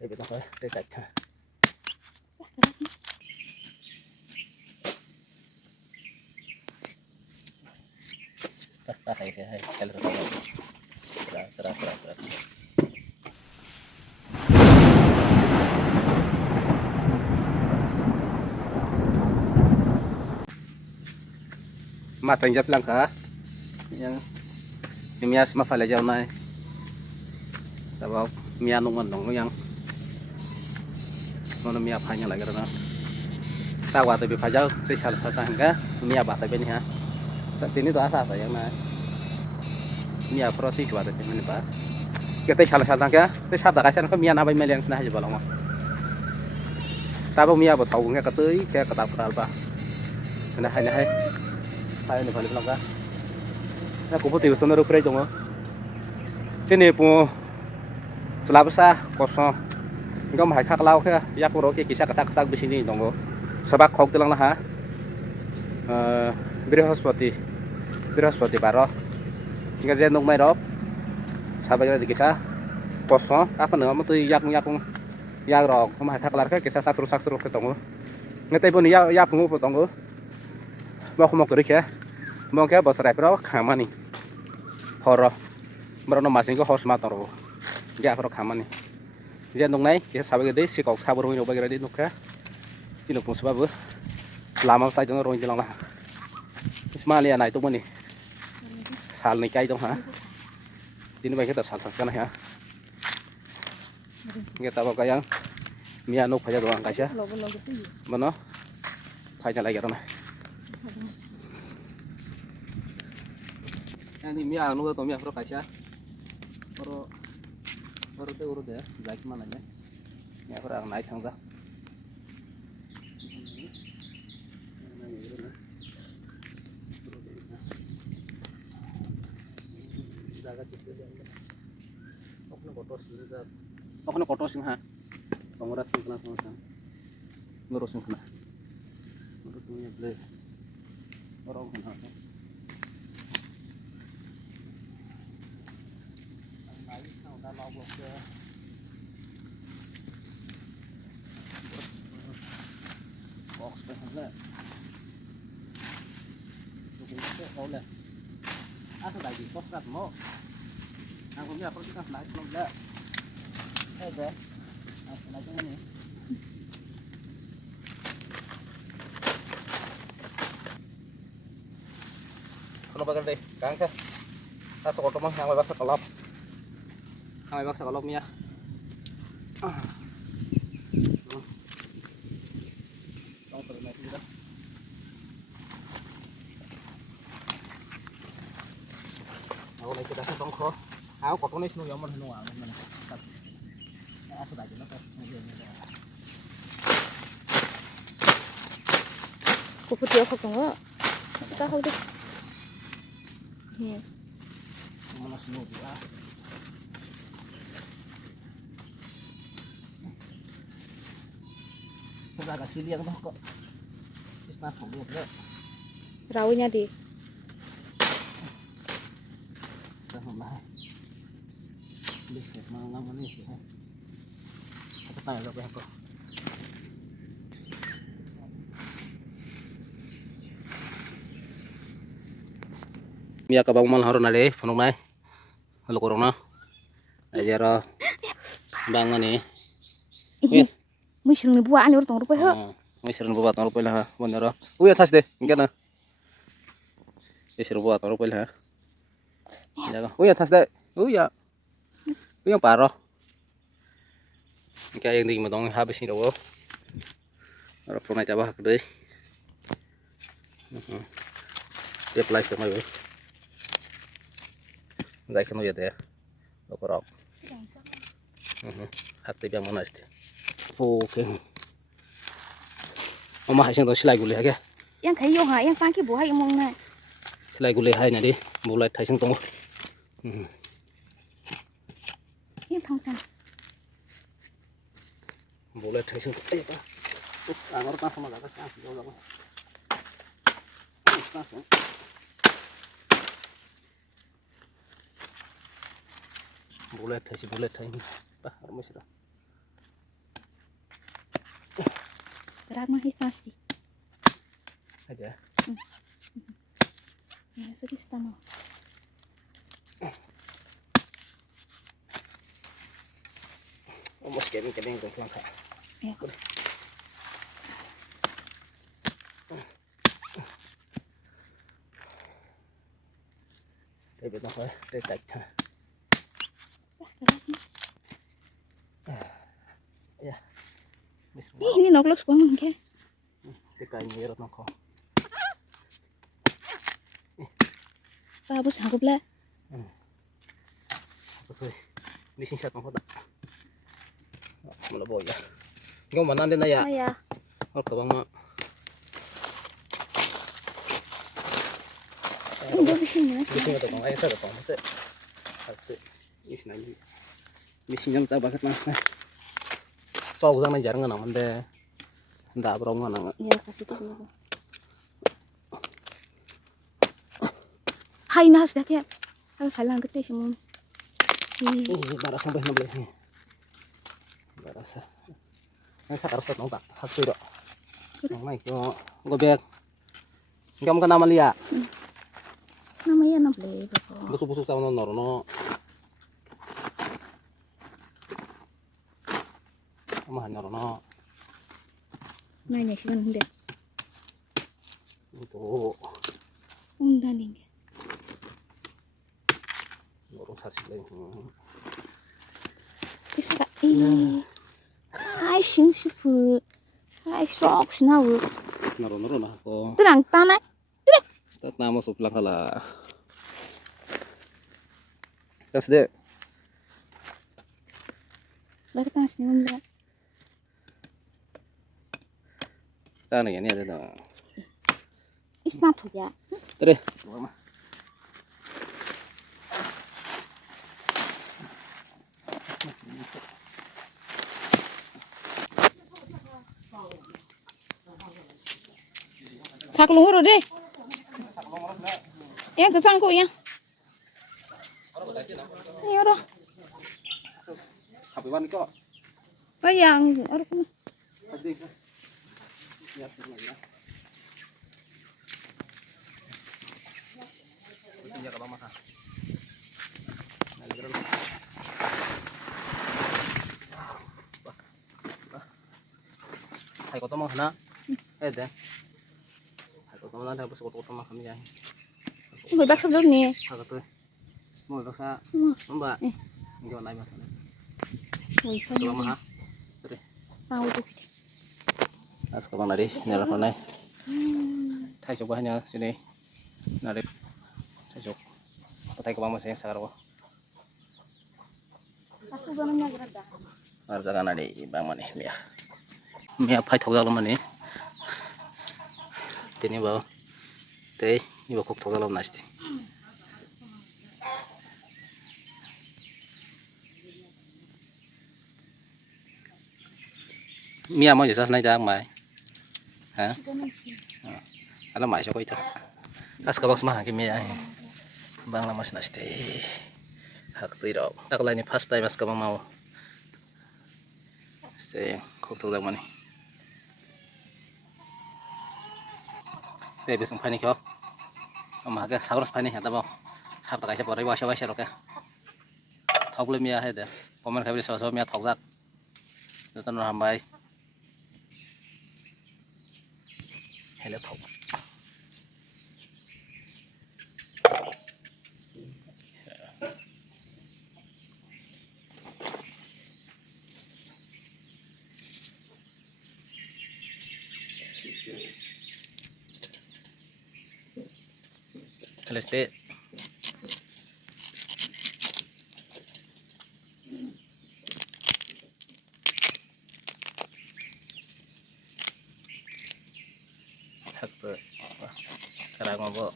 Đây biết thôi, đây cạch ha. Ta thấy sẽ hay, cái là serah. Mas tanjap lang ka, yang mias mafala jauh naik, tapi mia nungan dong yang mana mia hanya lagi karena tahu atau bifajal tisal satangga mia bahasa beni ha, tapi ini tuh asal yang naik mia proses buat itu mana pak, kita tisal satangga, tisal tak kasih kan mia nabai meliang senah aja balong, tapi mia buat tahu nggak ketui kayak ketak peral pak, nah hanya hai, hai ini balik belakang, nah kupu tidur sana rupanya dong, sini pu selapsa kosong. Enggak mah hak lau ke yak ro ke kisah kesak di sini dong sebab kok tilang lah ha birihospati baro hingga jendong mai rop sahabat di kisah kosong apa nama tuh yak ro mah hak lar ke kisah sak seru ke dong ngetai pun yak pengu dong mau kerja ya mau ke bos repro kamani horo merono masing ko hos matoro ya pro kamani jendong nai kisah sahabat gede si kok sabur nyoba kira di nuka ini pun sebab lama saya jangan orang jelang lah Ismail này tung bên này sal này cây tung hả ini baik kita sal kan ya kita bawa kayang mia nuk aja doang guys ya mana aja lagi karena ini mia nuk atau mia pro guys ya baru tuh urut ya baik mana ya mia pro naik tangga Ako na kotos ha. Pangurat ng kelas mga ngurus ng kana. Ngurus niya ble. Orang kana. Ang ayos na udah lawak ya. Box pa hangla. Dukung ko ole. Asa dai di box rat mo. Aku biar pergi kan naik belum dah. Deh. Naik ini. Kalau bakal deh, kang ke. Saya sekolah mah yang bebas sekolop. Yang bebas sekolopnya. Tong terima sudah. Aku naik ke dasar tong kro. Áo có này nuôi mình nuôi mình áo sợi nó phải cô phụ thiếu không có kita không đi nè mana semua dia kita kasih liang tuh kok isna không dia raunya di lihat malam ini sih apa tanya berapa kok Mia ka bang mal haron ale phonong nai halo corona ajara bangan ni Misrung ni buat ni orang rupiah ha misrung buat orang rupiah ha bener uy atas deh ingkana misrung buat orang rupiah ha jaga uy atas deh uy ya yang parah kayak yang tinggi dong habis ini doang orang pernah coba kedai dia pelai sama gue nggak kena ya lo hati yang mana sih oke mama hasil tuh silai gulai aja yang kayu ha yang pangki buah yang mana silai gulai hai nanti mulai hasil tunggu yang thong thang boleh hasil eh pak angor kan sama lakas kan jauh lama boleh hasil pak harus sudah Gerak mah pasti. Aja. Ya, serius tano. Almost getting itu langka. Ya. Tapi itu apa? Dekat. Ya. Ini noklok bangun ke. Dekat ini ya nongko. Bagus aku bela. Betul. Di sini satu nongko tak. Mula boya. Kau mana nanti naya? Ya. Oh kabang mak. Ini di sini. Di sini tu kang ayat ada kang masih. Masih. Di sini. Di sini yang tak bakat mas. So usang na jarang na mande. Nda berong na. Ya, kasih tu dulu. Hai nas dah ke. Aku halang kete semua. Ini baras sampai na boleh ni. Baras. Ang sakar sa nong tak. Hakto ro. Ang mai ko gobek. Ngam ka naman liya. Namanya na boleh bako. Busuk-busuk sa no. Amahan no. Nanya sih kan udah. Itu Unda nih. orang sasih lagi. Bisa ini. Hai sing sifu. Hai sok sinawu. Naro nah ko. Terang tanah. Tat nama suplang kala. Kas de. Lagi tanah sini unda. Tanah ini ada dah. Isna tuh ya. Tere. Saklung huru deh. Yang kesangku ya. Ini udah. Happy one ko. Bayang, orang pun. Pasti. Siap lagi ya. Iya kalau mah. Hai kau mau mana? Deh. Hai kau mau nanti habis kau mah kami ya. Gue bakso dulu nih. Hai kau tuh. Mau baksa. Mbak. Enggak naik mas. Wih, Coba mah. Terus. tahu tuh. As kau nari nyala kau naik. Hai coba hanya sini. Nari. Saya coba. Patai kau mau saya sekarang. Aku bangunnya gerada. Harus akan ada bang mana Mia. Mia pai thok dalam mana? Tini bau. Teh, ini bau kok thok dalam nasti. Mia mau jadi naik jang mai. Hah? Alam mai siapa itu? As kabak semua hakim Mia. Bang lama nasti. Hak tidak. Tak lain first time as kabang mau. Saya kok thok dalam mana? Teh besok panik yo. Ama agak sabar panik ya tabau. Sab tak aja pori wasya roke. Thok le Mia hede. Komen kabel sawa Mia thok jak. Itu nur hambai. Hele thok. Leste. Hak tuh. Sekarang mau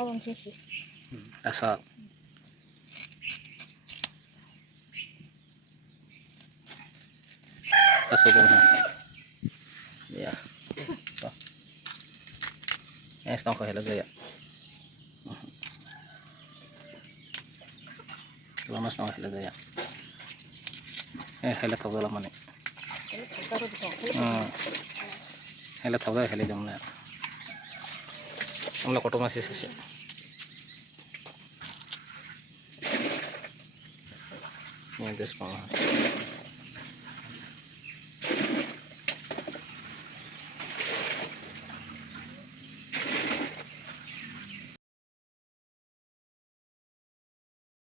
Orang sushi. asal. Asal ya. So. Setong ko hela gaya. Lama setong hela gaya. Hela tawala man Hele thawda hele jomna amla koto mas ese ini des